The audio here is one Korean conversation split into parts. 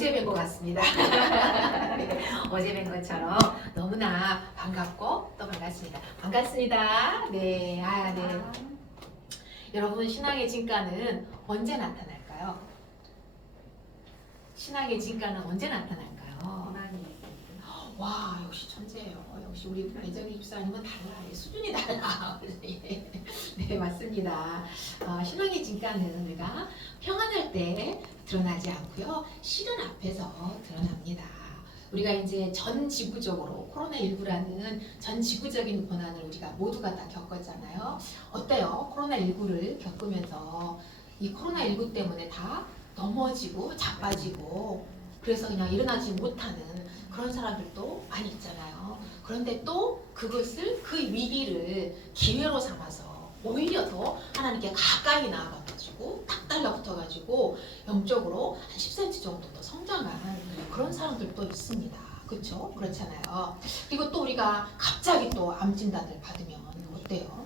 어제 뵌 것 같습니다. 네, 어제 뵌 것처럼 너무나 반갑고 또 반갑습니다. 반갑습니다. 네, 네. 여러분, 신앙의 진가는 언제 나타날까요? 신앙의 진가는 언제 나타날까요? 와, 역시 천재예요. 역시 우리 배정희 집사님은 달라요. 수준이 달라. 네, 맞습니다. 신앙의 진가는 우리가 평안할 때 드러나지 않고요. 시련 앞에서 드러납니다. 우리가 이제 전 지구적으로 코로나19라는 전 지구적인 고난을 우리가 모두가 다 겪었잖아요. 어때요? 코로나19를 겪으면서 이 코로나19 때문에 다 넘어지고 자빠지고 그래서 그냥 일어나지 못하는 그런 사람들도 많이 있잖아요. 그런데 또 그것을 그 위기를 기회로 삼아서 오히려 더 하나님께 가까이 나아가가지고 딱 달라붙어가지고 영적으로 한 10cm 정도 더 성장한 그런 사람들도 있습니다. 그렇죠? 그렇잖아요. 그리고 또 우리가 갑자기 또 암 진단을 받으면 어때요?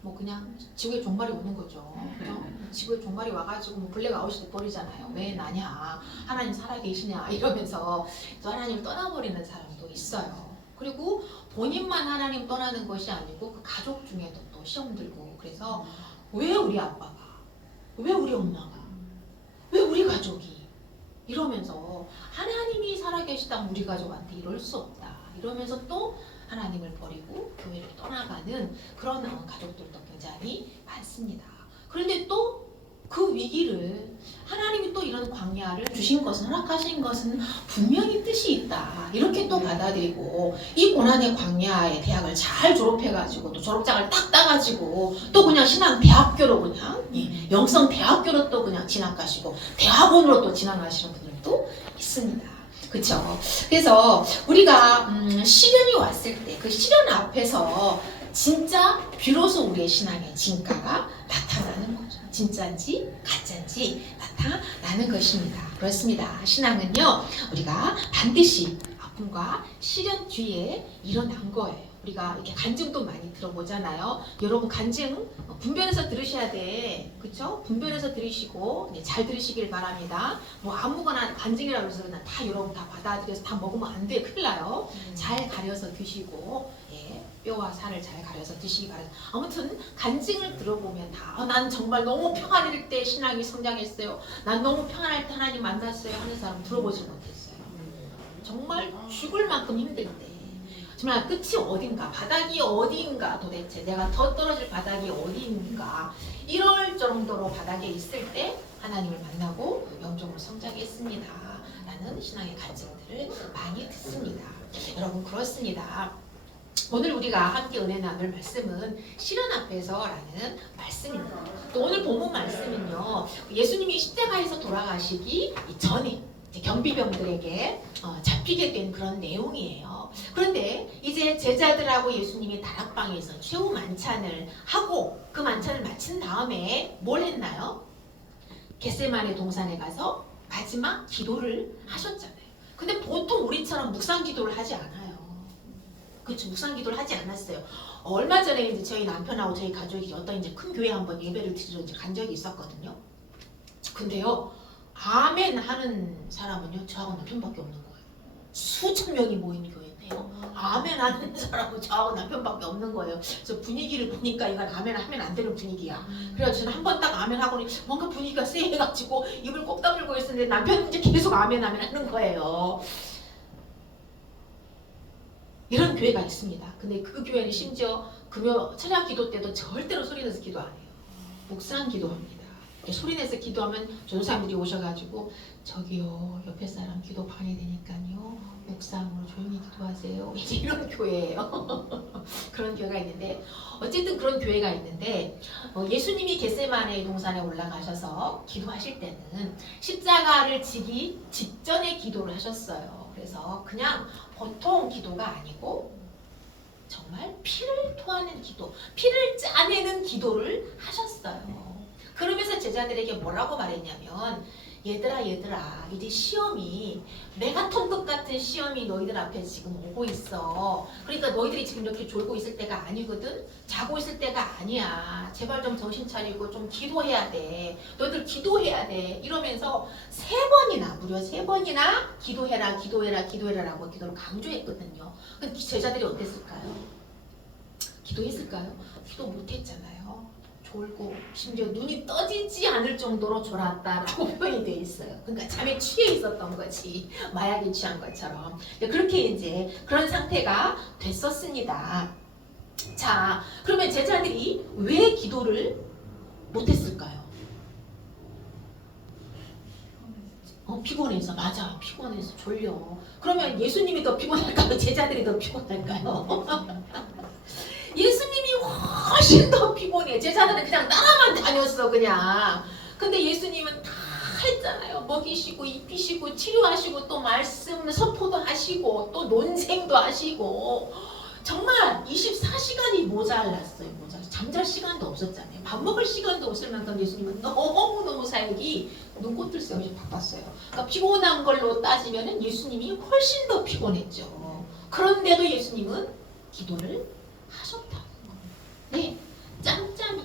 뭐 그냥 지구에 종말이 오는 거죠. 그죠? 지구에 종말이 와가지고 뭐 블랙아웃이 돼버리잖아요. 왜 나냐? 하나님 살아계시냐? 이러면서 또 하나님을 떠나버리는 사람도 있어요. 그리고 본인만 하나님 떠나는 것이 아니고 그 가족 중에도 또 시험 들고 그래서 왜 우리 아빠가? 왜 우리 엄마가? 왜 우리 가족이? 이러면서 하나님이 살아계시다면 우리 가족한테 이럴 수 없다. 이러면서 또 하나님을 버리고 교회를 떠나가는 그런 가족들도 굉장히 많습니다. 그런데 또 그 위기를 하나님이 또 이런 광야를 주신 것은 허락하신 것은 분명히 뜻이 있다. 이렇게 또 받아들이고 이 고난의 광야의 대학을 잘 졸업해가지고 또 졸업장을 딱 따가지고 또 그냥 신앙 대학교로 그냥 영성 대학교로 또 그냥 진학하시고 대학원으로 또 진학하시는 분들도 있습니다. 그렇죠. 그래서 우리가 시련이 왔을 때 그 시련 앞에서 진짜 비로소 우리의 신앙의 진가가 나타나는 거죠. 진짜인지 가짜인지 나타나는 것입니다. 그렇습니다. 신앙은요, 우리가 반드시 아픔과 시련 뒤에 일어난 거예요. 우리가 이렇게 간증도 많이 들어보잖아요. 여러분 간증 분별해서 들으셔야 돼. 그쵸? 분별해서 들으시고 잘 들으시길 바랍니다. 뭐 아무거나 간증이라고 해서 그냥 다 여러분 다 받아들여서 다 먹으면 안 돼. 큰일 나요. 잘 가려서 드시고 뼈와 살을 잘 가려서 드시기 바랍니다. 아무튼 간증을 들어보면 다 난 정말 너무 평안할 때 신앙이 성장했어요. 난 너무 평안할 때 하나님 만났어요 하는 사람 들어보지 못했어요. 정말 죽을 만큼 힘들 때 정말 끝이 어딘가, 바닥이 어딘가, 도대체 내가 더 떨어질 바닥이 어딘가 이럴 정도로 바닥에 있을 때 하나님을 만나고 영적으로 성장했습니다 라는 신앙의 간증들을 많이 듣습니다. 여러분 그렇습니다. 오늘 우리가 함께 은혜 나눌 말씀은 시련 앞에서라는 말씀입니다. 또 오늘 본문 말씀은요, 예수님이 십자가에서 돌아가시기 전에 경비병들에게 잡히게 된 그런 내용이에요. 그런데 이제 제자들하고 예수님이 다락방에서 최후 만찬을 하고 그 만찬을 마친 다음에 뭘 했나요? 겟세마네 동산에 가서 마지막 기도를 하셨잖아요. 근데 보통 우리처럼 묵상 기도를 하지 않아요. 그렇죠. 묵상 기도를 하지 않았어요. 얼마 전에 이제 저희 남편하고 저희 가족이 어떤 이제 큰 교회 한번 예배를 드리러 이제 간 적이 있었거든요. 근데요, 아멘 하는 사람은요, 저하고 남편밖에 없는 거예요. 수천 명이 모인 교회인데요, 아멘 하는 사람은 저하고 남편밖에 없는 거예요. 그래서 분위기를 보니까 이건 아멘 하면 안 되는 분위기야. 그래서 저는 한 번 딱 아멘 하고는 뭔가 분위기가 쎄해가지고 입을 꼭 다물고 있었는데 남편은 이제 계속 아멘 하는 거예요. 이런 교회가 있습니다. 근데 그 교회는 심지어 금요 찬양 기도 때도 절대로 소리내서 기도 안 해요. 묵상 기도합니다. 소리내서 기도하면 전도사님들이 오셔가지고 저기요 옆에 사람 기도 방해되니까요 묵상으로 조용히 기도하세요. 이제 이런 교회예요. 그런 교회가 있는데 어쨌든 그런 교회가 있는데 예수님이 겟세마네 동산에 올라가셔서 기도하실 때는 십자가를 지기 직전에 기도를 하셨어요. 그래서 그냥 보통 기도가 아니고 정말 피를 토하는 기도, 피를 짜내는 기도를 하셨어요. 그러면서 제자들에게 뭐라고 말했냐면 얘들아 이제 시험이 메가톤급 같은 시험이 너희들 앞에 지금 오고 있어. 그러니까 너희들이 지금 이렇게 졸고 있을 때가 아니거든. 자고 있을 때가 아니야. 제발 좀 정신 차리고 좀 기도해야 돼. 너희들 기도해야 돼. 이러면서 무려 세 번이나 기도해라라고 기도를 강조했거든요. 근데 제자들이 어땠을까요? 기도했을까요? 기도 못했잖아요. 졸고 심지어 눈이 떠지지 않을 정도로 졸았다라고 표현이 되어 있어요. 그러니까 잠에 취해 있었던 거지. 마약에 취한 것처럼. 그렇게 이제 그런 상태가 됐었습니다. 자, 그러면 제자들이 왜 기도를 못했을까요? 피곤해서. 맞아, 피곤해서 졸려. 그러면 예수님이 더 피곤할까요? 제자들이 더 피곤할까요? 예수님이 훨씬 더 피곤해. 제자들은 그냥 따라만 다녔어 그냥. 근데 예수님은 다 했잖아요. 먹이시고 입히시고 치료하시고 또 말씀 선포도 하시고 또 논쟁도 하시고 정말 24시간이 모자랐어요. 잠잘 시간도 없었잖아요. 밥 먹을 시간도 없을 만큼 예수님은 너무너무 사역이 눈꽃 뜰 새 없이 바빴어요. 그러니까 피곤한 걸로 따지면 예수님이 훨씬 더 피곤했죠. 그런데도 예수님은 기도를 하셨다는 거예요. 네, 짬짬이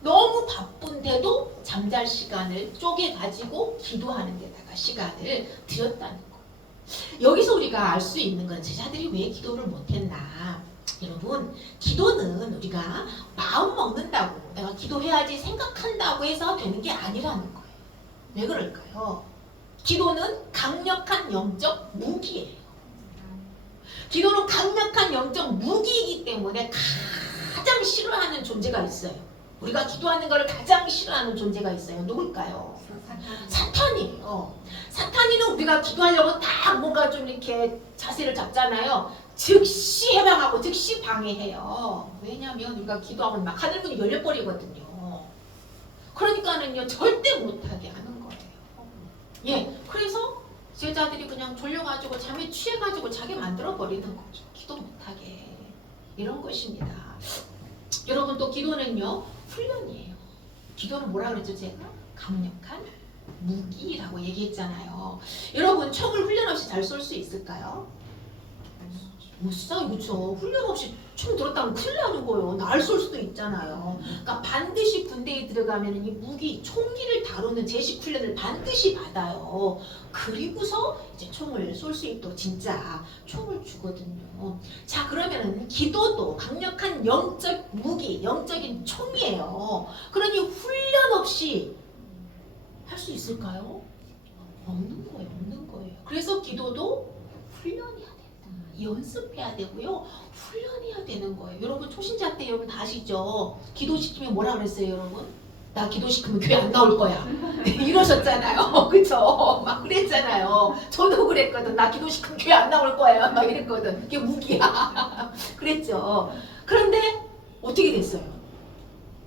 너무 바쁜데도 잠잘 시간을 쪼개가지고 기도하는 데다가 시간을 들였다는 거예요. 여기서 우리가 알 수 있는 건 제자들이 왜 기도를 못했나. 여러분, 기도는 우리가 마음 먹는다고 내가 기도해야지 생각한다고 해서 되는 게 아니라는 거예요. 왜 그럴까요? 기도는 강력한 영적 무기예요. 기도는 강력한 영적 무기이기 때문에 가장 싫어하는 존재가 있어요. 우리가 기도하는 걸 가장 싫어하는 존재가 있어요. 누굴까요? 사탄이에요. 사탄이는 우리가 기도하려고 딱 뭔가 좀 이렇게 자세를 잡잖아요. 즉시 해방하고 즉시 방해해요. 왜냐하면 우리가 기도하면 막 하늘문이 열려버리거든요. 그러니까는요 절대 못하게 하는 거예요. 예, 그래서 제자들이 그냥 졸려가지고 잠에 취해가지고 자기 만들어버리는 거죠. 기도 못하게. 이런 것입니다. 여러분 또 기도는요 훈련이에요. 기도는 뭐라 그랬죠 제가? 강력한 무기라고 얘기했잖아요. 여러분 총을 훈련 없이 잘 쏠 수 있을까요? 못 쏴요. 그렇죠. 훈련 없이 총 들었다면 큰일 나는 거예요. 날 쏠 수도 있잖아요. 그러니까 반드시 군대에 들어가면 이 무기, 총기를 다루는 제식 훈련을 반드시 받아요. 그리고서 이제 총을 쏠 수 있도록 진짜 총을 주거든요. 자, 그러면은 기도도 강력한 영적 무기, 영적인 총이에요. 그러니 훈련 없이 할 수 있을까요? 없는 거예요. 그래서 기도도 훈련이야 된다. 연습해야 되고요. 훈련해야 되는 거예요. 여러분 초신자 때 여러분 다 아시죠? 기도시키면 뭐라 그랬어요 여러분? 나 기도시키면 교회 안 나올 거야. 이러셨잖아요. 그쵸? 막 그랬잖아요. 저도 그랬거든. 나 기도시키면 교회 안 나올 거야. 막 이랬거든. 그게 무기야. 그랬죠. 그런데 어떻게 됐어요?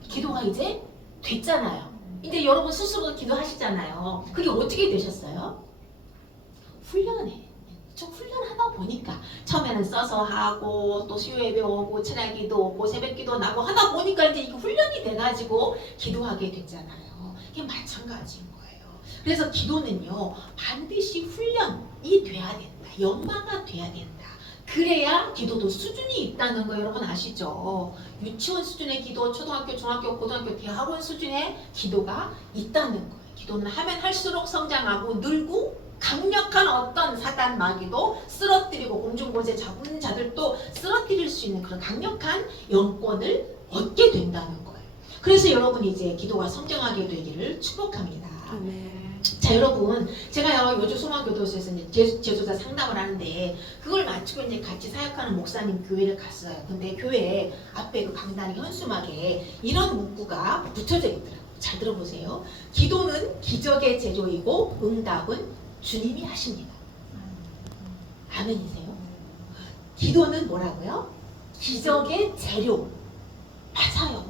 기도가 이제 됐잖아요. 이제 여러분 스스로 기도하시잖아요. 그게 어떻게 되셨어요? 훈련해. 좀 훈련하다 보니까 처음에는 써서 하고 또 수요 예배 오고 찬양기도 오고 새벽기도 나고 하다 보니까 이제 이게 훈련이 돼가지고 기도하게 됐잖아요. 이게 마찬가지인 거예요. 그래서 기도는요 반드시 훈련이 돼야 된다. 연마가 돼야 된다. 그래야 기도도 수준이 있다는 거 여러분 아시죠? 유치원 수준의 기도, 초등학교, 중학교, 고등학교, 대학원 수준의 기도가 있다는 거예요. 기도는 하면 할수록 성장하고 늘고 강력한 어떤 사단 마귀도 쓰러뜨리고 공중보세 잡은 자들도 쓰러뜨릴 수 있는 그런 강력한 영권을 얻게 된다는 거예요. 그래서 여러분이 이제 기도가 성장하게 되기를 축복합니다. 자, 여러분 제가요 요즘 소망교도소에서 이제 제소자 상담을 하는데 그걸 마치고 이제 같이 사역하는 목사님 교회를 갔어요. 근데 교회 앞에 그 강단이 현수막에 이런 문구가 붙여져 있더라고요. 잘 들어보세요. 기도는 기적의 재료이고 응답은 주님이 하십니다. 아멘이세요? 기도는 뭐라고요? 기적의 재료. 맞아요.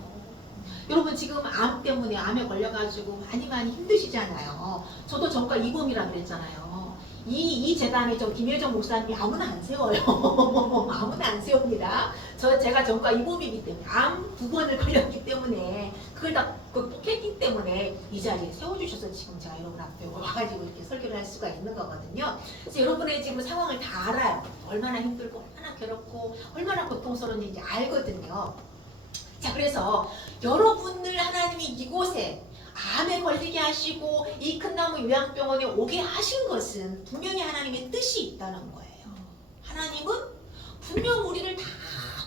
여러분 지금 암 때문에 암에 걸려가지고 많이 힘드시잖아요. 저도 전과 이범이라 그랬잖아요. 이 재단에 저 김효정 목사님이 아무나 안 세워요. 아무나 안 세웁니다. 제가 전과 이범이기 때문에 암 9번을 걸렸기 때문에 그걸 다 극복했기 때문에 이 자리에 세워주셔서 지금 제가 여러분 앞에 와가지고 이렇게 설교를 할 수가 있는 거거든요. 그래서 여러분의 지금 상황을 다 알아요. 얼마나 힘들고 얼마나 괴롭고 얼마나 고통스러운지 이제 알거든요. 자, 그래서 여러분을 하나님이 이곳에 암에 걸리게 하시고 이 큰 나무 요양병원에 오게 하신 것은 분명히 하나님의 뜻이 있다는 거예요. 하나님은 분명 우리를 다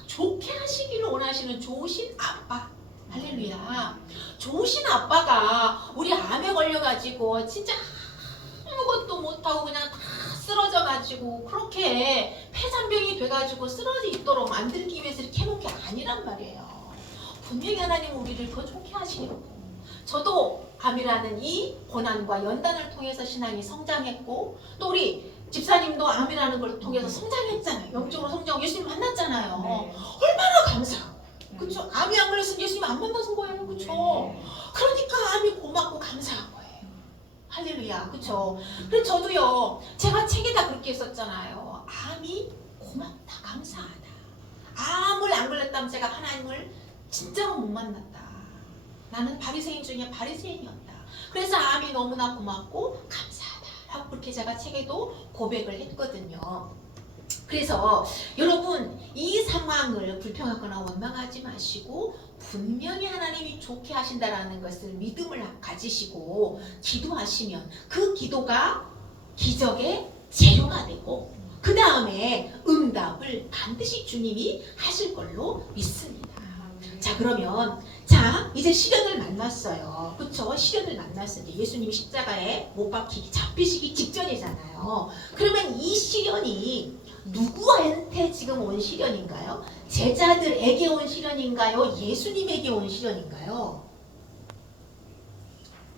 좋게 하시기를 원하시는 좋으신 아빠. 할렐루야. 좋으신 아빠가 우리 암에 걸려가지고 진짜 아무것도 못하고 그냥 다 쓰러져가지고 그렇게 폐잔병이 돼가지고 쓰러져 있도록 만들기 위해서 이렇게 해놓은 게 아니란 말이에요. 분명히 하나님은 우리를 더 좋게 하시려고. 저도 암이라는 이 고난과 연단을 통해서 신앙이 성장했고 또 우리 집사님도 암이라는 걸 통해서 성장했잖아요. 영적으로 성장, 예수님 만났잖아요. 네. 얼마나 감사하고. 그쵸? 암이 안 걸렸으면 예수님 안 만나서 거예요. 그쵸? 그러니까 암이 고맙고 감사한 거예요. 할렐루야. 그쵸? 그래서 저도요, 제가 책에다 그렇게 썼잖아요. 암이 고맙다, 감사하다. 암을 안 걸렸다면 제가 하나님을 진짜로 못 만났다. 나는 바리새인 중에 바리새인이었다. 그래서 암이 너무나 고맙고 감사하다라고 그렇게 제가 책에도 고백을 했거든요. 그래서 여러분 이 상황을 불평하거나 원망하지 마시고 분명히 하나님이 좋게 하신다라는 것을 믿음을 가지시고 기도하시면 그 기도가 기적의 재료가 되고 그 다음에 응답을 반드시 주님이 하실 걸로 믿습니다. 자, 그러면 자 이제 시련을 만났어요. 그쵸? 시련을 만났어요. 예수님이 십자가에 못 박히기 잡히시기 직전이잖아요. 그러면 이 시련이 누구한테 지금 온 시련인가요? 제자들에게 온 시련인가요? 예수님에게 온 시련인가요?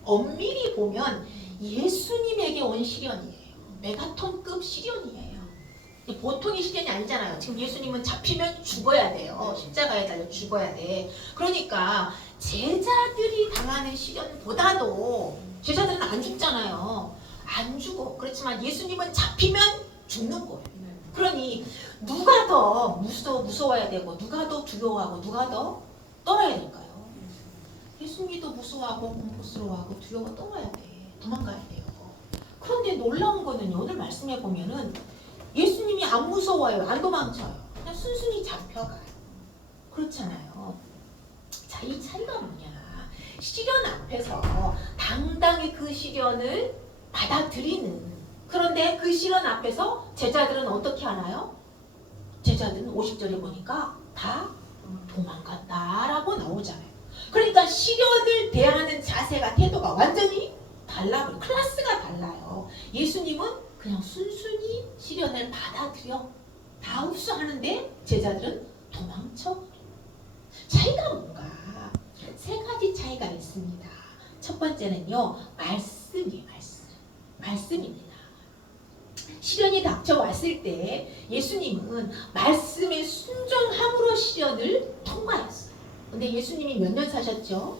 엄밀히 보면 예수님에게 온 시련이에요. 메가톤급 시련이에요. 보통의 시련이 아니잖아요. 지금 예수님은 잡히면 죽어야 돼요. 십자가에 달려 죽어야 돼. 그러니까 제자들이 당하는 시련보다도 제자들은 안 죽잖아요. 안 죽어. 그렇지만 예수님은 잡히면 죽는 거예요. 그러니 누가 더 무서워야 되고 누가 더 두려워하고 누가 더 떨어야 될까요? 예수님이 더 무서워하고 공포스러워하고 두려워 떨어야 돼. 도망가야 돼요. 그런데 놀라운 거는요. 오늘 말씀해 보면은 예수님이 안 무서워요. 안 도망쳐요. 그냥 순순히 잡혀가요. 그렇잖아요. 자, 이 차이가 뭐냐. 시련 앞에서 당당히 그 시련을 받아들이는 그런데 그 시련 앞에서 제자들은 어떻게 하나요? 제자들은 50절에 보니까 다 도망갔다라고 나오잖아요. 그러니까 시련을 대하는 자세가 태도가 완전히 달라요. 클래스가 달라요. 예수님은 그냥 순순히 시련을 받아들여 다 흡수하는데 제자들은 도망쳐. 차이가 뭔가? 세 가지 차이가 있습니다. 첫 번째는요. 말씀이에요. 말씀입니다. 시련이 닥쳐왔을 때 예수님은 말씀에 순종함으로 시련을 통과했어요. 근데 예수님이 몇 년 사셨죠?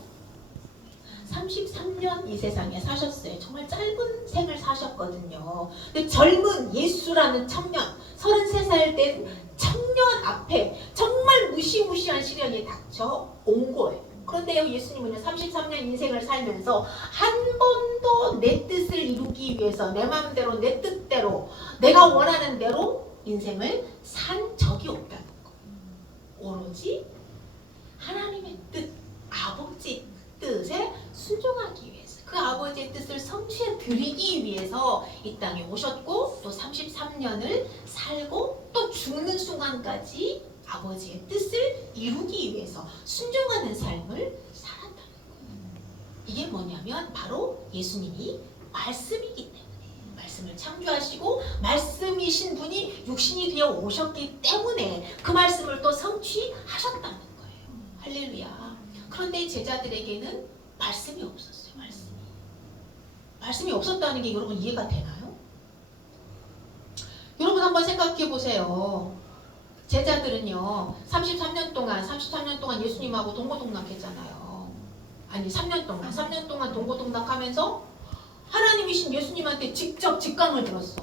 33년 이 세상에 사셨어요. 정말 짧은 생을 사셨거든요. 근데 젊은 예수라는 청년, 33살 된 청년 앞에 정말 무시무시한 시련이 닥쳐온 거예요. 그런데요, 예수님은 33년 인생을 살면서 한 번도 내 뜻을 이루기 위해서 내 마음대로 내 뜻대로 내가 원하는 대로 인생을 산 적이 없다는 거예요. 오로지 하나님의 뜻, 아버지 뜻에 순종하기 위해서 그 아버지의 뜻을 성취해 드리기 위해서 이 땅에 오셨고 또 33년을 살고 또 죽는 순간까지 아버지의 뜻을 이루기 위해서 순종하는 삶을 살았다는 거예요. 이게 뭐냐면 바로 예수님이 말씀이기 때문에 말씀을 창조하시고 말씀이신 분이 육신이 되어 오셨기 때문에 그 말씀을 또 성취하셨다는 거예요. 할렐루야. 그런데 제자들에게는 말씀이 없었어요. 말씀이 없었다는 게 여러분 이해가 되나요? 여러분 한번 생각해 보세요. 제자들은요 33년 동안 예수님하고 동고동락했잖아요. 아니 3년 동안 동고동락하면서 하나님이신 예수님한테 직접 직강을 들었어.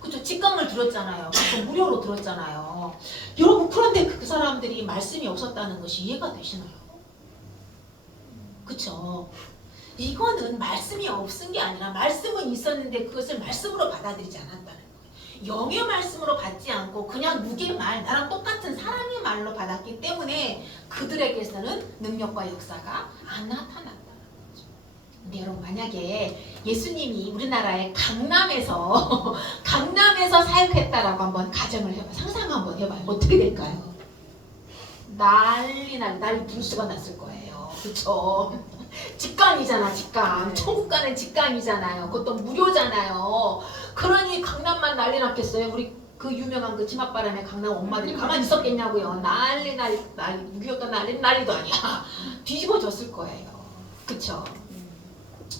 그쵸? 직강을 들었잖아요. 무료로 들었잖아요. 여러분 그런데 그 사람들이 말씀이 없었다는 것이 이해가 되시나요? 그쵸? 이거는 말씀이 없은 게 아니라 말씀은 있었는데 그것을 말씀으로 받아들이지 않았다는 거예요. 영의 말씀으로 받지 않고 그냥 누구의 말, 나랑 똑같은 사람의 말로 받았기 때문에 그들에게서는 능력과 역사가 안 나타났다는 거죠. 근데 여러분, 만약에 예수님이 우리나라의 강남에서 사역했다라고 한번 가정을 해봐, 상상 한번 해봐요. 어떻게 될까요? 난리 불수가 났을 거예요. 그쵸? 직감이잖아, 직감. 천국 가는 직감이잖아요. 그것도 무료잖아요. 그러니 강남만 난리 났겠어요? 우리 그 유명한 그 치맛바람에 강남 엄마들이 가만히 있었겠냐고요. 난리 무교가 난리도 아니야. 뒤집어졌을 거예요. 그쵸?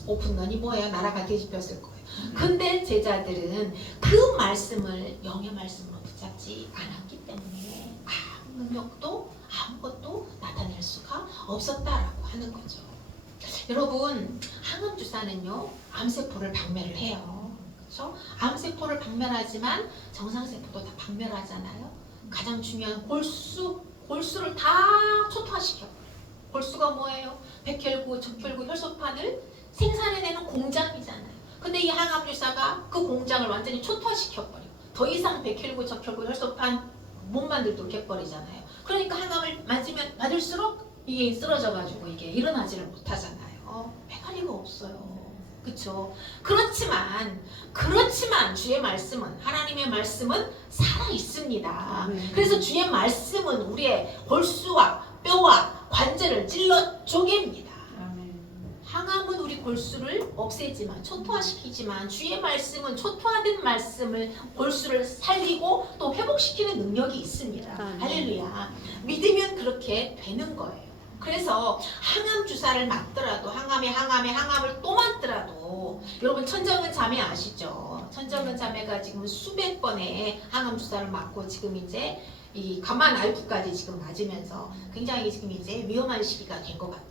오픈런이 뭐예요? 나라가 뒤집혔을 거예요. 근데 제자들은 그 말씀을 영의 말씀으로 붙잡지 않았기 때문에 아무 능력도 아무것도 나타낼 수가 없었다라고 하는 거죠. 여러분, 항암주사는요, 암세포를 박멸을 해요. 그렇죠? 암세포를 박멸하지만 정상세포도 다 박멸하잖아요. 가장 중요한 골수를 다 초토화시켜. 골수가 뭐예요? 백혈구, 적혈구, 혈소판을 생산해내는 공장이잖아요. 근데 이 항암주사가 그 공장을 완전히 초토화시켜버려. 더 이상 백혈구, 적혈구, 혈소판 못 만들도록 해버리잖아요. 그러니까 항암을 맞을수록 이게 쓰러져가지고 이게 일어나지를 못하잖아요. 배가 리가 없어요. 그쵸? 그렇지만 주의 말씀은, 하나님의 말씀은 살아있습니다. 그래서 주의 말씀은 우리의 골수와 뼈와 관절을 찔러 쪼갭니다. 항암은 우리 골수를 없애지만, 초토화시키지만 주의 말씀은 초토화된 말씀을, 골수를 살리고 또 회복시키는 능력이 있습니다. 할렐루야. 믿으면 그렇게 되는 거예요. 그래서 항암 주사를 맞더라도, 항암을 또 맞더라도, 여러분 천정은 자매 아시죠? 천정은 자매가 지금 수백 번의 항암 주사를 맞고 지금 이제 이 가만 알프까지 지금 맞으면서 굉장히 지금 이제 위험한 시기가 된 것 같아요.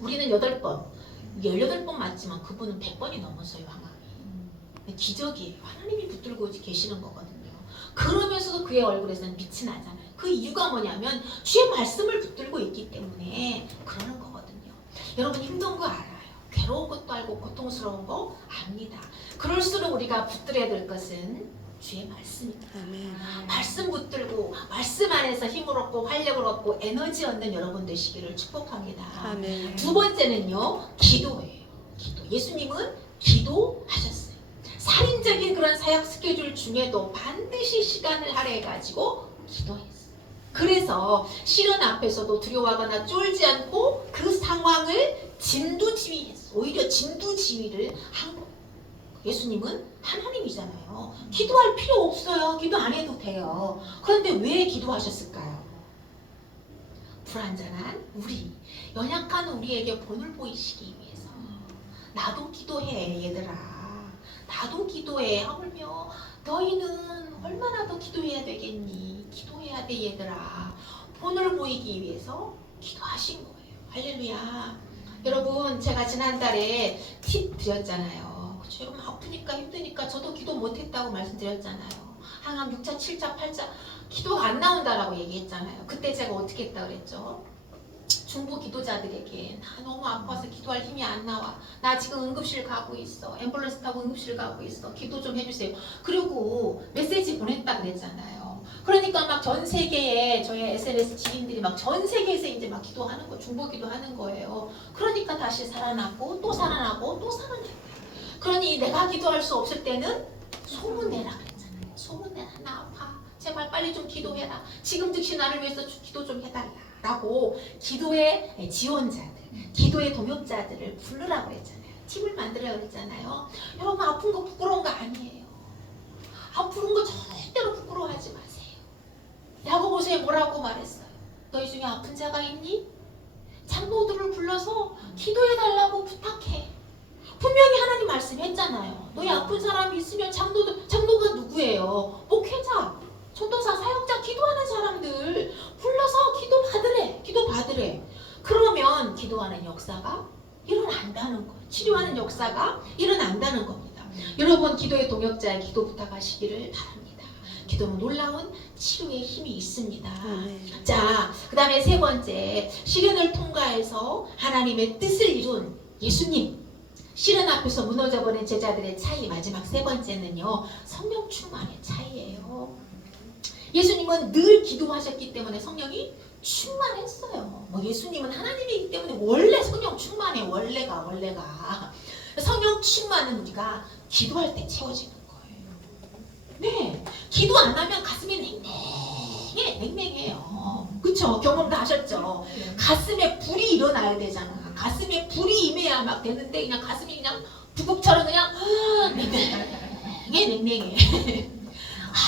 우리는 18번 맞지만 그분은 100번이 넘었어요, 항암이. 기적이에요. 하나님이 붙들고 계시는 거거든요. 그러면서도 그의 얼굴에서는 빛이 나잖아요. 그 이유가 뭐냐면 주의 말씀을 붙들고 있기 때문에 그러는 거거든요. 여러분, 힘든 거 알아요. 괴로운 것도 알고 고통스러운 거 압니다. 그럴수록 우리가 붙들어야 될 것은 주의 말씀입니다. 말씀 붙들고 말씀 안에서 힘을 얻고 활력을 얻고 에너지 얻는 여러분 되시기를 축복합니다. 아멘. 두 번째는요, 기도예요. 기도. 예수님은 기도하셨어요. 살인적인 그런 사역 스케줄 중에도 반드시 시간을 할애해가지고 기도했어요. 그래서 시련 앞에서도 두려워하거나 쫄지 않고 그 상황을 진두지휘했어. 오히려 진두지휘를 한 거예요. 예수님은 하나님이잖아요. 기도할 필요 없어요. 기도 안 해도 돼요. 그런데 왜 기도하셨을까요? 불완전한 우리, 연약한 우리에게 본을 보이시기 위해서. 나도 기도해, 얘들아. 나도 기도해. 하물며 너희는 얼마나 더 기도해야 되겠니? 기도해야 돼, 얘들아. 본을 보이기 위해서 기도하신 거예요. 할렐루야. 여러분, 제가 지난달에 팁 드렸잖아요. 그쵸? 여러분, 아프니까 힘드니까 저도 기도 못했다고 말씀드렸잖아요. 항암 6차, 7차, 8차 기도가 안 나온다라고 얘기했잖아요. 그때 제가 어떻게 했다 그랬죠? 중보 기도자들에게 나 너무 아파서 기도할 힘이 안 나와. 나 지금 응급실 가고 있어. 앰뷸런스 타고 응급실 가고 있어. 기도 좀 해주세요. 그리고 메시지 보냈다 그랬잖아요. 그러니까 막 전 세계에 저희 SNS 지인들이 막 전 세계에서 이제 막 기도하는 거, 중보 기도하는 거예요. 그러니까 다시 살아나고 또 살아나고 또 살아나고. 그러니 내가 기도할 수 없을 때는 소문내라 그랬잖아요. 소문내라. 나 아파. 제발 빨리 좀 기도해라. 지금 즉시 나를 위해서 기도 좀 해달라. 라고 기도의 지원자들, 기도의 동역자들을 부르라고 그랬잖아요. 팀을 만들라고 그랬잖아요. 여러분, 아픈 거 부끄러운 거 아니에요. 아픈 거 절대로 부끄러워하지 마세요. 야고보서에 뭐라고 말했어요? 너희 중에 아픈 자가 있니? 장로들을 불러서 기도해달라고 부탁해. 분명히 하나님 말씀했잖아요. 너희 아픈 사람이 있으면 장로가 누구예요? 목회자, 전도사, 사역자, 기도하는 사람들 불러서 기도 받으래. 그러면 기도하는 역사가 일어난다는 거예요. 치료하는 역사가 일어난다는 겁니다. 여러분, 기도의 동역자의 기도 부탁하시기를 바랍니다. 기도는 놀라운 치료의 힘이 있습니다. 자, 그 다음에 세 번째, 시련을 통과해서 하나님의 뜻을 이룬 예수님. 시련 앞에서 무너져버린 제자들의 차이, 마지막 세 번째는요, 성령 충만의 차이예요. 예수님은 늘 기도하셨기 때문에 성령이 충만했어요. 뭐 예수님은 하나님이기 때문에 원래 성령 충만해. 원래가 성령 충만은 우리가 기도할 때 채워지는 거예요. 네, 기도 안 하면 가슴이 냉랭해요. 그쵸? 경험 다 하셨죠? 가슴에 불이 일어나야 되잖아. 가슴에 불이 임해야 막 되는데 그냥 가슴이 그냥 부국처럼 그냥 냉랭해.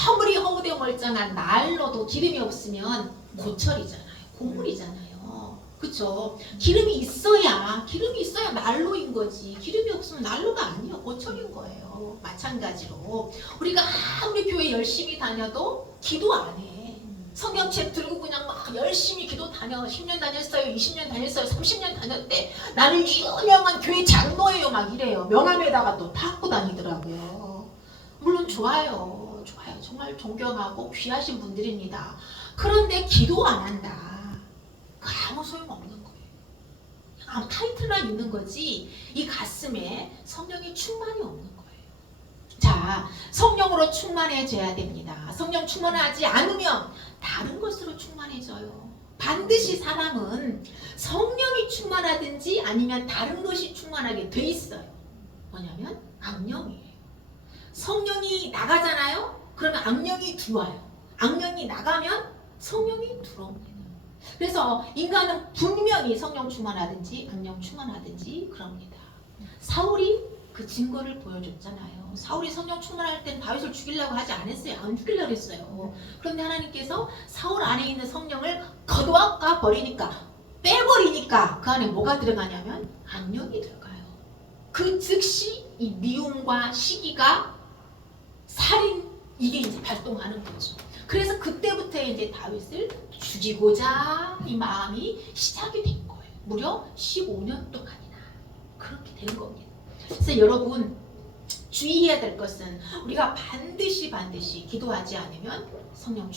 아무리 허우대 멀쩡한 난로도 기름이 없으면 고철이잖아요. 고물이잖아요. 그쵸? 기름이 있어야 난로인 거지. 기름이 없으면 난로가 아니에요. 고철인 거예요. 마찬가지로 우리가 아무리 교회 열심히 다녀도 기도 안 해. 성경책 들고 그냥 막 열심히 기도 다녀. 10년 다녔어요. 20년 다녔어요. 30년 다녔대. 나는 유명한 교회 장로예요. 막 이래요. 명함에다가 또 타고 다니더라고요. 물론 좋아요. 정말 존경하고 귀하신 분들입니다. 그런데 기도 안 한다. 아무 소용없는 거예요. 아무 타이틀만 있는 거지 이 가슴에 성령의 충만이 없는 거예요. 자, 성령으로 충만해져야 됩니다. 성령 충만하지 않으면 다른 것으로 충만해져요. 반드시 사람은 성령이 충만하든지 아니면 다른 것이 충만하게 돼 있어요. 뭐냐면 악령이에요. 성령이 나가잖아요. 그러면 악령이 들어와요. 악령이 나가면 성령이 들어옵니다. 그래서 인간은 분명히 성령 충만하든지 악령 충만하든지 그럽니다. 사울이 그 증거를 보여줬잖아요. 사울이 성령 충만할 땐 다윗을 죽이려고 하지 않았어요. 안 죽이려고 했어요. 그런데 하나님께서 사울 안에 있는 성령을 걷어가 버리니까, 빼버리니까 그 안에 뭐가 들어가냐면 악령이 들어가요. 그 즉시 이 미움과 시기가 살인 이게 이제 발동하는 거죠. 그래서 그때부터 이제 다윗을 죽이고자 이 마음이 시작이 된 거예요. 무려 15년 동안이나 그렇게 된 겁니다. 그래서 여러분 주의해야 될 것은 우리가 반드시 기도하지 않으면 성령이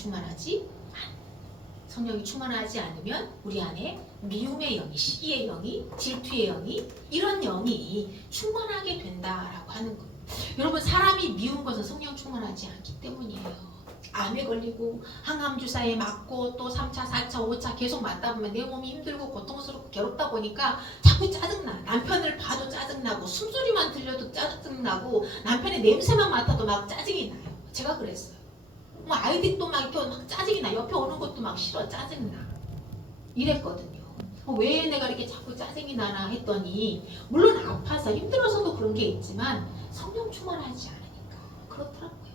충만하지 않으면 우리 안에 미움의 영이, 시기의 영이, 질투의 영이, 이런 영이 충만하게 된다라고 하는 겁니다. 여러분 사람이 미운 것은 성령 충만하지 않기 때문이에요. 암에 걸리고 항암주사에 맞고 또 3차, 4차, 5차 계속 맞다 보면 내 몸이 힘들고 고통스럽고 괴롭다 보니까 자꾸 짜증나. 남편을 봐도 짜증나고 숨소리만 들려도 짜증나고 남편의 냄새만 맡아도 막 짜증이 나요. 제가 그랬어요. 뭐 아이들도 막 이렇게 막 짜증이 나. 옆에 오는 것도 막 싫어. 짜증나. 이랬거든요. 왜 내가 이렇게 자꾸 짜증이 나나 했더니 물론 아파서 힘들어서도 그런 게 있지만 성령 충만하지 않으니까 그렇더라고요.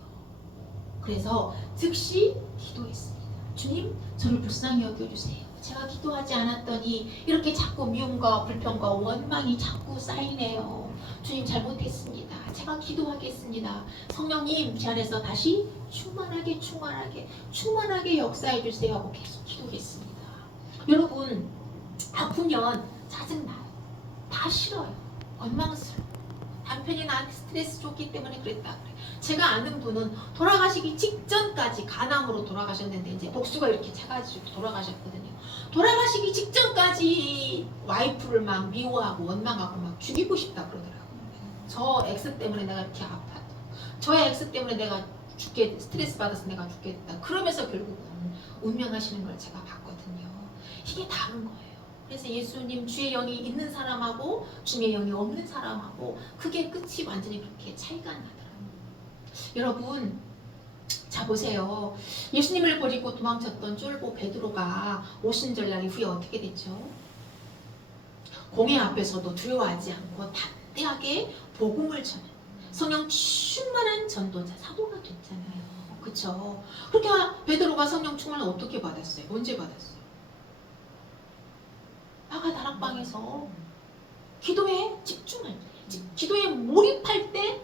그래서 즉시 기도했습니다. 주님, 저를 불쌍히 여겨주세요. 제가 기도하지 않았더니 이렇게 자꾸 미움과 불평과 원망이 자꾸 쌓이네요. 주님 잘못했습니다. 제가 기도하겠습니다. 성령님 제 안에서 다시 충만하게 역사해 주세요 하고 계속 기도했습니다. 여러분 아프면 짜증나요. 다 싫어요. 원망스러워요. 남편이 나한테 스트레스 줬기 때문에 그랬다 그래. 제가 아는 분은 돌아가시기 직전까지 간암으로 돌아가셨는데 이제 복수가 이렇게 차가지고 돌아가셨거든요. 돌아가시기 직전까지 와이프를 막 미워하고 원망하고 막 죽이고 싶다 그러더라고요. 저 X 때문에 내가 이렇게 아팠다. 저 X 때문에 내가 스트레스 받아서 내가 죽겠다. 그러면서 결국은 운명하시는 걸 제가 봤거든요. 이게 다른 거예요. 그래서 예수님 주의 영이 있는 사람하고 주의 영이 없는 사람하고 그게 끝이 완전히 그렇게 차이가 나더라고요. 여러분 자 보세요. 예수님을 버리고 도망쳤던 쫄보 베드로가 오순절날 이후에 어떻게 됐죠? 공회 앞에서도 두려워하지 않고 담대하게 복음을 전하는 성령 충만한 전도자 사도가 됐잖아요. 그렇죠? 그렇게 베드로가 성령 충만을 어떻게 받았어요? 언제 받았어요? 아가 다락방에서 기도에 집중할 때, 기도에 몰입할 때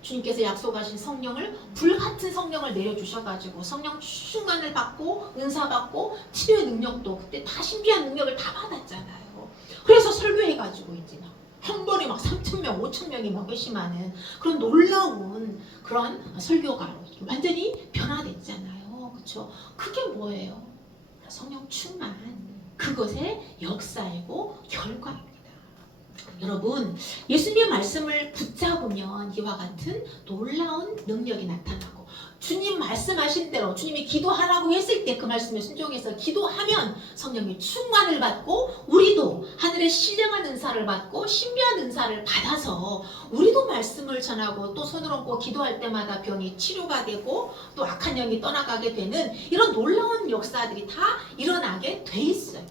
주님께서 약속하신 성령을, 불같은 성령을 내려주셔가지고 성령 충만을 받고 은사 받고 치료의 능력도 그때 다 신비한 능력을 다 받았잖아요. 그래서 설교해가지고 이제 막 한 번에 막 3,000명, 5,000명이 막 회심하는 그런 놀라운 그런 설교가로 완전히 변 변화됐잖아요. 그렇죠? 그게 뭐예요? 성령 충만. 그것의 역사이고 결과입니다. 여러분, 예수님의 말씀을 붙잡으면 이와 같은 놀라운 능력이 나타나고, 주님 말씀하신 대로 주님이 기도하라고 했을 때 그 말씀에 순종해서 기도하면 성령의 충만을 받고, 우리도 하늘의 신령한 은사를 받고 신비한 은사를 받아서 우리도 말씀을 전하고, 또 손을 얹고 기도할 때마다 병이 치료가 되고 또 악한 영이 떠나가게 되는 이런 놀라운 역사들이 다 일어나게 돼 있어요.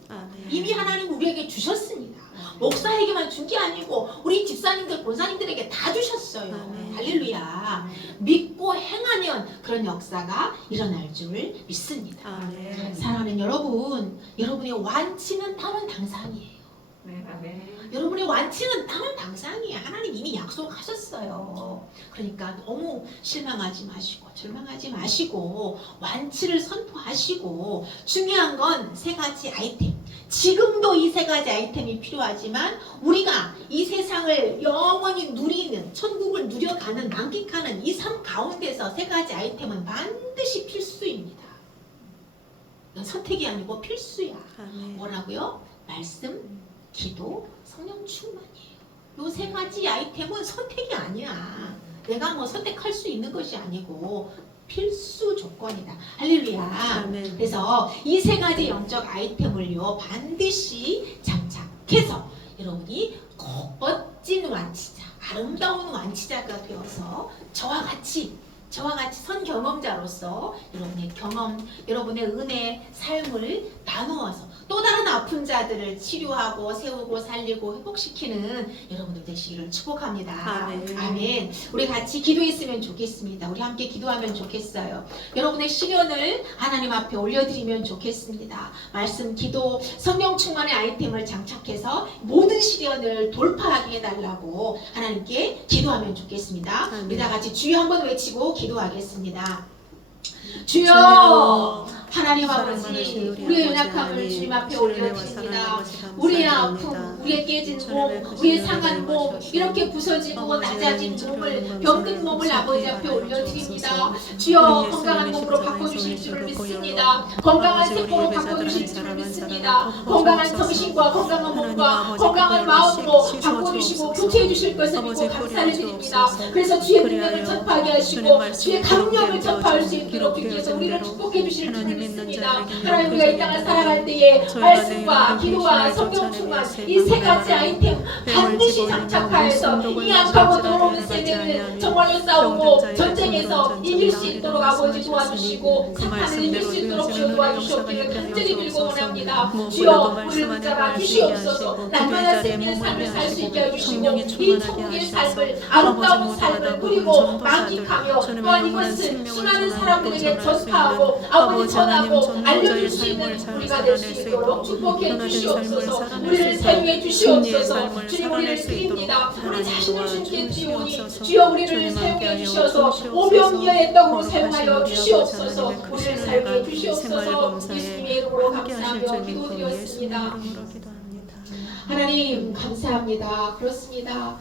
이미 하나님 우리에게 주셨습니다. 목사에게만 준 게 아니고 우리 집사님들, 본사님들에게 다 주셨어요. 할렐루야. 믿고 행하면 그런 역사가 일어날 줄 믿습니다. 사랑하는 여러분, 여러분의 완치는 다른 당상이에요. 여러분의 완치는 다른 당상이에요. 하나님 이미 약속하셨어요. 그러니까 너무 실망하지 마시고 절망하지 마시고 완치를 선포하시고, 중요한 건 세 가지 아이템. 지금도 이 세 가지 아이템이 필요하지만 우리가 이 세상을 영원히 누리는, 천국을 누려가는, 만끽하는 이 삶 가운데서 세 가지 아이템은 반드시 필수입니다. 이건 선택이 아니고 필수야. 뭐라고요? 말씀, 기도, 성령 충만이에요. 이 세 가지 아이템은 선택이 아니야. 내가 뭐 선택할 수 있는 것이 아니고 필수 조건이다. 할렐루야. 그래서 이 세 가지 영적 아이템을요 반드시 장착해서 여러분이 멋진 완치자, 아름다운 완치자가 되어서 저와 같이 선 경험자로서 여러분의 경험, 여러분의 은혜, 삶을 나누어서 또 다른 아픈 자들을 치료하고 세우고 살리고 회복시키는 여러분들 되시기를 축복합니다. 아멘. 우리 같이 기도했으면 좋겠습니다. 우리 함께 기도하면 좋겠어요. 여러분의 시련을 하나님 앞에 올려드리면 좋겠습니다. 말씀, 기도, 성령 충만의 아이템을 장착해서 모든 시련을 돌파하게 해달라고 하나님께 기도하면 좋겠습니다. 우리 다 같이 주여 한번 외치고 기도하겠습니다. 주여, 하나님 아버지, 우리의 연약함을 주님 앞에 올려드립니다. 우리의 아픔, 우리의 깨진 몸, 우리의 상한 몸, 이렇게 부서지고 낮아진 몸을, 병든 몸을 아버지 앞에 올려드립니다. 주여, 건강한 몸으로 바꿔주실 줄을 믿습니다. 건강한 세포로 바꿔주실 줄을 믿습니다. 건강한 정신과 건강한 몸과 건강한 마음으로 바꿔주시고 교체해 주실 것을 믿고 감사를 드립니다. 그래서 주의 능력을 전파하게 하시고 주의 강력을 전파할 수 있도록 주께서 우리를 축복해 주실 줄을 믿습니다. 하나님, 우리가 이 땅을 살아갈 때에 말씀과 기도와 성경 충만 이 세 가지 아이템 반드시 장착하여서 이 악하고 더러운 세대를 정말로 싸우고 전쟁에서 이길 수 있도록 아버지 도와주시고 사탄을 이길 수 있도록 주여 도와주시옵기를 간절히 빌고 원합니다. 주여, 우리를 붙잡아 주시옵소서. 날마다 생명의 삶을 살 수 있게 해주시고 이 천국의 삶을, 아름다운 삶을 누리고 만끽하며 또한 이것을 수많은 사람들에게 전파하고 아버지 전하고 알려줄 수 있는 우리가 될 수 있도록 축복해 주시옵소서. 우리를 사용해 주시옵소서. 주님, 우리를 드립니다. 우리 자신을 주님께 드리오니 주여 우리를 사용해 주셔서 오병이어의 떡으로 사용하여 주시옵소서. 우리를 사용해 주시옵소서. 예수님의 이름으로 감사하며 기도드렸습니다. 하나님 감사합니다. 그렇습니다.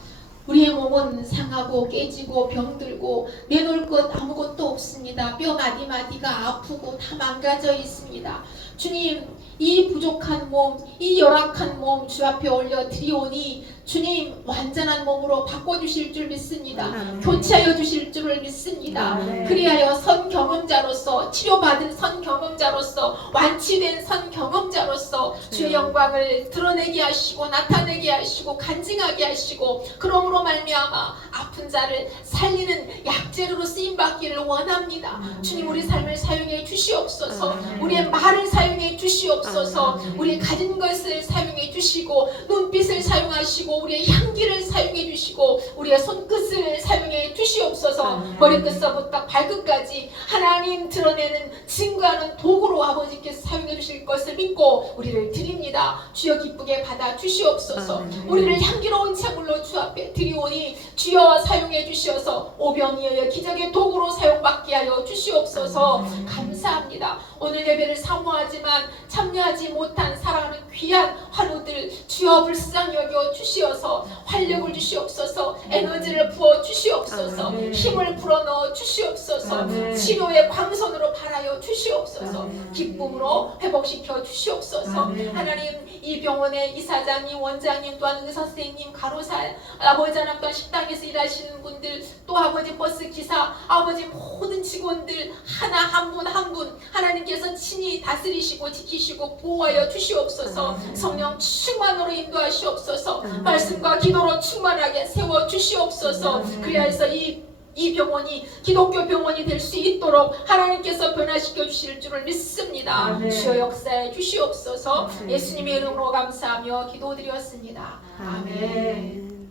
우리의 몸은 상하고 깨지고 병들고 내놓을 것 아무것도 없습니다. 뼈 마디마디가 아프고 다 망가져 있습니다. 주님, 이 부족한 몸, 이 열악한 몸 주 앞에 올려 드리오니 주님, 완전한 몸으로 바꿔주실 줄 믿습니다. 교체하여 주실 줄을 믿습니다. 그리하여 선 경험자로서, 치료받은 선 경험자로서, 완치된 선 경험자로서 주의 영광을 드러내게 하시고 나타내게 하시고 간증하게 하시고, 그러므로 말미암아 아픈 자를 살리는 약재로 쓰임받기를 원합니다. 주님, 우리 삶을 사용해 주시옵소서. 우리의 말을 사용해 주시옵소서. 우리의 가진 것을 사용해 주시고 눈빛을 사용하시고 우리의 향기를 사용해 주시고 우리의 손끝을 사용해 주시옵소서. 머리끝서부터 발끝까지 하나님 드러내는 증거하는 도구로 아버지께서 사용해 주실 것을 믿고 우리를 드립니다. 주여 기쁘게 받아 주시옵소서. 우리를 향기로운 제물로 주 앞에 드리오니 주여 사용해 주시어서 오병이어의 기적의 도구 기도국으로 사용받게 하여 주시옵소서. 감사합니다. 오늘 예배를 사모하지만 참여하지 못한 사랑하는 귀한 환우들 주여 불쌍히 여겨 주시어서 활력을 주시옵소서. 에너지를 부어 주시옵소서. 힘을 불어넣어 주시옵소서. 치료의 광선으로 발하여 주시옵소서. 기쁨으로 회복시켜 주시옵소서. 하나님, 이 병원의 이사장님, 원장님, 또한 의사 선생님, 간호사, 아버지 하나님, 또한 식당에서 일하시는 분들, 또 아버지 버스 기사, 아버지 모든 직원들 하나 한 분 한 분 하나님께서 친히 다스리시고 지키시고 보호하여 주시옵소서. 성령 충만으로 인도하시옵소서. 말씀과 기도로 충만하게 세워 주시옵소서. 그리하여서 이 병원이 기독교 병원이 될 수 있도록 하나님께서 변화시켜 주실 줄을 믿습니다. 주여 역사해 주시옵소서. 예수님의 이름으로 감사하며 기도드렸습니다. 아멘.